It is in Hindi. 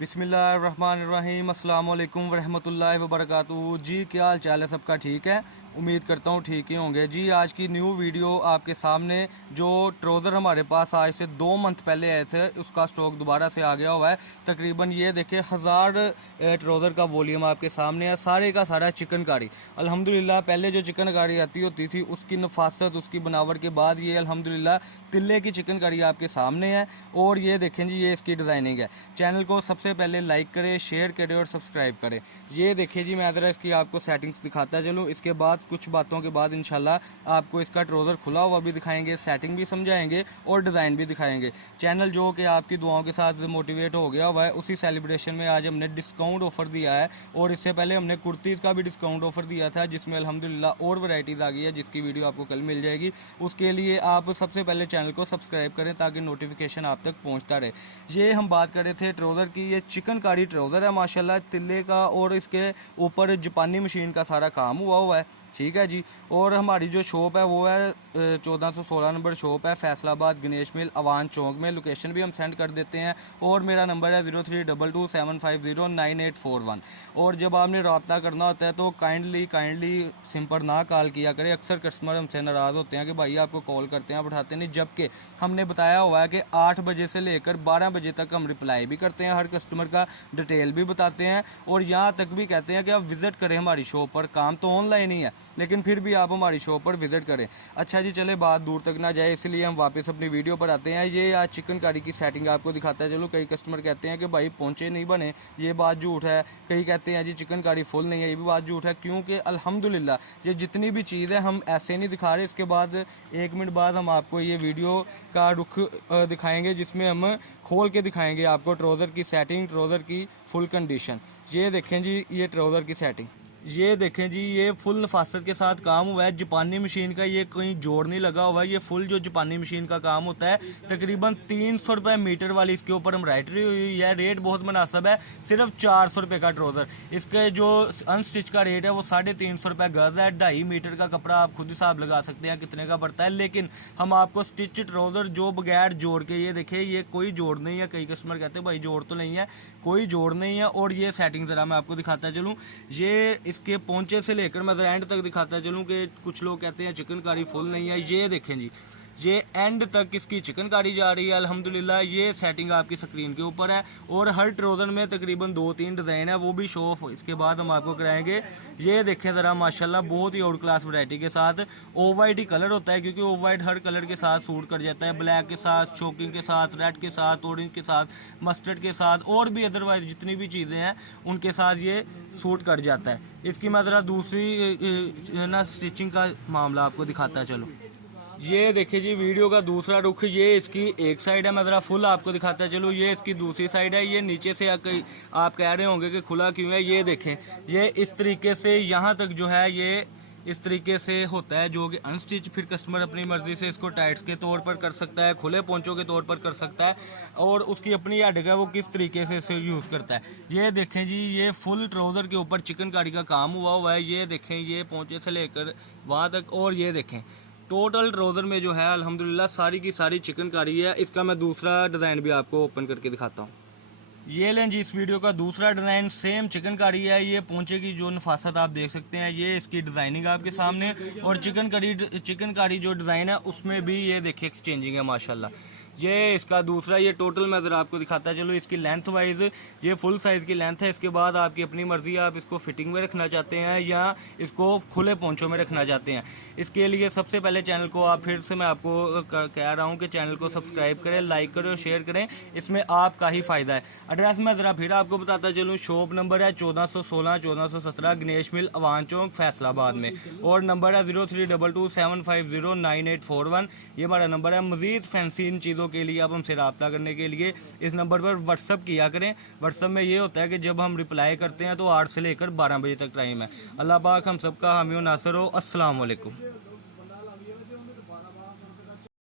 बिस्मिल्लाहिर्रहमानिर्रहीम अस्सलाम वालेकुम वरहमतुल्लाहि वबरकातुहू। जी क्या हाल चाल है सबका? ठीक है, उम्मीद करता हूँ ठीक ही होंगे। जी आज की न्यू वीडियो आपके सामने। जो ट्राउज़र हमारे पास आज से 2 मंथ पहले आए थे उसका स्टॉक दोबारा से आ गया हुआ है। तकरीबन ये देखिए 1000 ट्राउज़र का वॉल्यूम आपके सामने है, सारे का सारा चिकनकारी। अल्हम्दुलिल्लाह पहले जो चिकनकारी आती होती थी उसकी नफासत उसकी बनावट के बाद ये अल्हम्दुलिल्लाह तिल्ले की चिकनकारी आपके सामने है। और ये देखें जी, ये इसकी डिज़ाइनिंग है। चैनल को सबसे पहले लाइक करें, शेयर करें और सब्सक्राइब करें। ये देखिए जी, मैं ज़रा इसकी आपको सेटिंग्स दिखाता चलूँ। इसके बाद कुछ बातों के बाद इंशाल्लाह आपको इसका ट्राउज़र खुला हुआ भी दिखाएंगे, सेटिंग भी समझाएंगे और डिज़ाइन भी दिखाएंगे। चैनल जो कि आपकी दुआओं के साथ मोटिवेट हो गया हुआ है, उसी सेलिब्रेशन में आज हमने डिस्काउंट ऑफ़र दिया है। और इससे पहले हमने कुर्तीज़ का भी डिस्काउंट ऑफ़र दिया था, जिसमें अल्हम्दुलिल्लाह और वैराइटीज़ आ गई है, जिसकी वीडियो आपको कल मिल जाएगी। उसके लिए आप सबसे पहले चैनल को सब्सक्राइब करें ताकि नोटिफिकेशन आप तक पहुँचता रहे। ये हम बात कर रहे थे ट्राउज़र की। ये चिकनकारी ट्राउज़र है माशाल्लाह, तिल्ले का, और इसके ऊपर जापानी मशीन का सारा काम हुआ है। ठीक है जी। और हमारी जो शॉप है वो है 1416 नंबर शॉप है, फैसलाबाद गणेश मिल अवान चौक में। लोकेशन भी हम सेंड कर देते हैं। और मेरा नंबर है 032275098841। और जब आपने रब्ता करना होता है तो काइंडली सिंपल ना कॉल किया करें। अक्सर कस्टमर हमसे नाराज़ होते हैं कि भाई आपको कॉल करते हैं आप उठाते नहीं, जबकि हमने बताया हुआ है कि 8 बजे से लेकर 12 बजे तक हम रिप्लाई भी करते हैं, हर कस्टमर का डिटेल भी बताते हैं। और यहाँ तक भी कहते हैं कि आप विज़िट करें हमारी शॉप पर। काम तो ऑनलाइन ही है लेकिन फिर भी आप हमारी शॉप पर विज़िट करें। अच्छा जी, चले बात दूर तक ना जाए, इसलिए हम वापस अपनी वीडियो पर आते हैं। ये आज चिकनकारी की सेटिंग आपको दिखाता है। चलो, कई कस्टमर कहते हैं कि भाई पहुँचे नहीं बने, ये बात झूठ है। कई कहते हैं जी चिकनकारी फुल नहीं है, ये भी बात झूठ है। क्योंकि अल्हम्दुलिल्लाह ये जितनी भी चीज़ है हम ऐसे नहीं दिखा रहे। इसके बाद 1 मिनट बाद हम आपको ये वीडियो का रुख दिखाएँगे, जिसमें हम खोल के दिखाएँगे आपको ट्राउज़र की सेटिंग, ट्राउज़र की फुल कंडीशन। ये देखें जी, ये ट्राउज़र की सेटिंग, ये देखें जी, ये फुल नफासत के साथ काम हुआ है। जापानी मशीन का ये कहीं जोड़ नहीं लगा हुआ है। ये फुल जो जापानी मशीन का काम होता है, तकरीबन 300 रुपये मीटर वाली इसके ऊपर एम्ब्रॉयडरी हुई है। रेट बहुत मुनासिब है, सिर्फ 400 रुपये का ट्राउज़र। इसके जो अनस्टिच का रेट है वो 350 रुपये गज़ है। 2.5 मीटर का कपड़ा आप खुद हिसाब लगा सकते हैं कितने का पड़ता है। लेकिन हम आपको स्टिच ट्राउज़र जो बगैर जोड़ के, ये देखें ये कोई जोड़ नहीं है। कई कस्टमर कहते हैं भाई जोड़ तो नहीं है, कोई जोड़ नहीं है। और ये सेटिंग ज़रा मैं आपको दिखाता चलूँ। ये इसके पोंचे से लेकर मैं एंड तक दिखाता चलूँ कि कुछ लोग कहते हैं चिकनकारी फुल नहीं है। ये देखें जी, ये एंड तक इसकी चिकनकारी जा रही है अल्हम्दुलिल्लाह। ये सेटिंग आपकी स्क्रीन के ऊपर है। और हर ट्राउज़र में तकरीबन 2-3 डिज़ाइन है, वो भी शो ऑफ इसके बाद हम आपको कराएंगे। ये देखें ज़रा माशाल्लाह, बहुत ही आउट क्लास वैरायटी के साथ। ऑफ वाइट ही कलर होता है, क्योंकि ऑफ वाइट हर कलर के साथ सूट कर जाता है। ब्लैक के साथ, शॉकिंग के साथ, रेड के साथ, ऑरेंज के साथ, मस्टर्ड के साथ, और भी अदरवाइज जितनी भी चीज़ें हैं उनके साथ ये सूट कर जाता है। इसकी मैं ज़रा दूसरी ना स्टिचिंग का मामला आपको दिखाता चलो। ये देखिए जी, वीडियो का दूसरा रुख, ये इसकी एक साइड है। मैं ज़रा फुल आपको दिखाता चलूँ। ये इसकी दूसरी साइड है। ये नीचे से आप कह रहे होंगे कि खुला क्यों है। ये देखें, ये इस तरीके से यहाँ तक जो है ये इस तरीके से होता है, जो कि अनस्टिच। फिर कस्टमर अपनी मर्ज़ी से इसको टाइट्स के तौर पर कर सकता है, खुले पोंचों के तौर पर कर सकता है, और उसकी अपनी हेड है वो किस तरीके से इसे यूज़ करता है। ये देखें जी, ये फुल ट्राउज़र के ऊपर चिकनकारी का काम हुआ है। ये देखें, ये पोंचे से लेकर वहाँ तक। और ये देखें टोटल ट्राउज़र में जो है अल्हम्दुलिल्लाह सारी की सारी चिकनकारी है। इसका मैं दूसरा डिज़ाइन भी आपको ओपन करके दिखाता हूँ। ये लें जी, इस वीडियो का दूसरा डिज़ाइन सेम चिकनकारी है। ये पोंचे की जो नफासत आप देख सकते हैं, ये इसकी डिज़ाइनिंग आपके सामने। और चिकनकारी जो डिज़ाइन है उसमें भी ये देखिए एक्सचेंजिंग है माशाल्लाह। ये इसका दूसरा, ये टोटल मैं ज़रा आपको दिखाता चलो। इसकी लेंथ वाइज ये फुल साइज़ की लेंथ है। इसके बाद आपकी अपनी मर्ज़ी, आप इसको फिटिंग में रखना चाहते हैं या इसको खुले पोंचों में रखना चाहते हैं। इसके लिए सबसे पहले चैनल को आप, फिर से मैं आपको कह रहा हूँ कि चैनल को सब्सक्राइब करें, लाइक करें और शेयर करें। इसमें आपका ही फ़ायदा है। एड्रेस मैं ज़रा फिर आपको बताता चलूँ। शॉप नंबर है 1416-1417 गणेश मिल अवान चौक फैसलाबाद में। और नंबर है 032275098841। ये हमारा नंबर है। मज़ीद फैंसी इन चीज़ों के लिए आप हमसे रब्ता करने के लिए इस नंबर पर व्हाट्सअप किया करें। व्हाट्सअप में ये होता है कि जब हम रिप्लाई करते हैं तो 8 से लेकर 12 बजे तक टाइम है। अल्लाह पाक हम सबका हामी व नासर हो। अस्सलाम वालेकुम।